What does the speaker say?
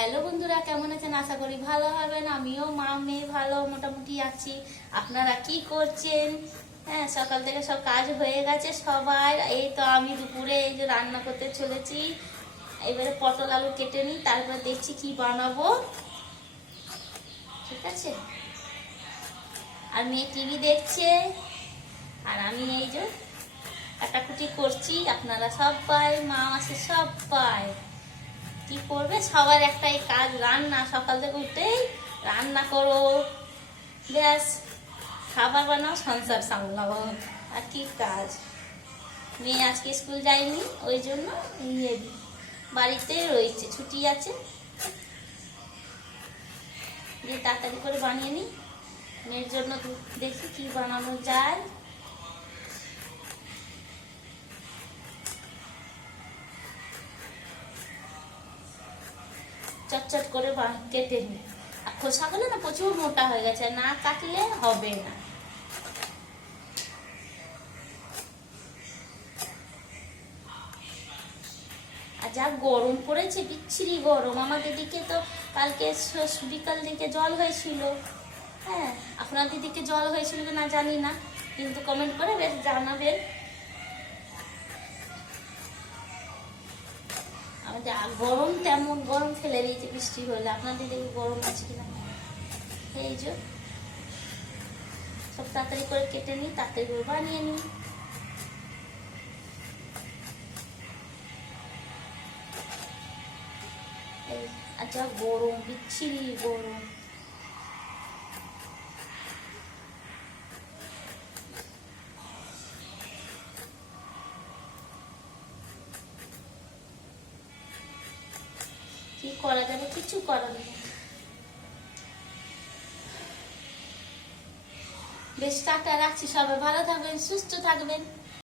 Hello বন্ধুরা, কেমন আছেন? আশা করি ভালো হবেন। আমিও মা মেয়ে ভালো মোটামুটি আছি। আপনারা কি করছেন? হ্যাঁ, সকাল থেকে সব কাজ হয়ে গেছে সবার। এই তো আমি দুপুরে এই যে রান্না করতে চলেছি। এবারে পটল আলু কেটে নিই, তারপর দেখছি কি বানাবো। ঠিক আছে। আর মেয়ে টিভি দেখছে, আর আমি এই যে কাটাকুটি করছি। আপনারা সবাই, মা আছে সবাই কি করবে? সবার একটাই কাজ, রান্না। সকাল থেকে উঠেই রান্না করো, ব্যাস, খাবার বানাও, সংসার সামলাও, আর কি কাজ। মেয়ে আজকে স্কুল যায়নি, ওই জন্য বাড়িতে রয়েছে, ছুটি আছে। যে তাড়াতাড়ি করে বানিয়ে নিই, মেয়ের জন্য দেখি কি বানানো যায়। চটচট করে কেটে নিই। আর খোসাগুলো না প্রচুর মোটা হয়ে গেছে, না কাটলে হবে না। আর যা গরম পড়েছে, বিচ্ছিরি গরম। আমাদের দিকে তো কালকে বিকাল দিকে জল হয়েছিল। হ্যাঁ, আপনাদের দিকে জল হয়েছিল না জানি না, কিন্তু কমেন্ট করে বেশ জানাবেন। আমাদের গরম তেমন গরম ফেলে দিয়েছে বৃষ্টি হলে। আপনাদের দিকে গরম আছে কিনা? এই যে সব তাড়াতাড়ি করে কেটে নিই, তাড়াতাড়ি করে বানিয়ে নিই। আচ্ছা, গরম, বিচ্ছিরি গরম। কি করা যাবে? কিছু করার নেই। বেশ, টাটা, রাখছি। সবাই ভালো থাকবেন, সুস্থ থাকবেন।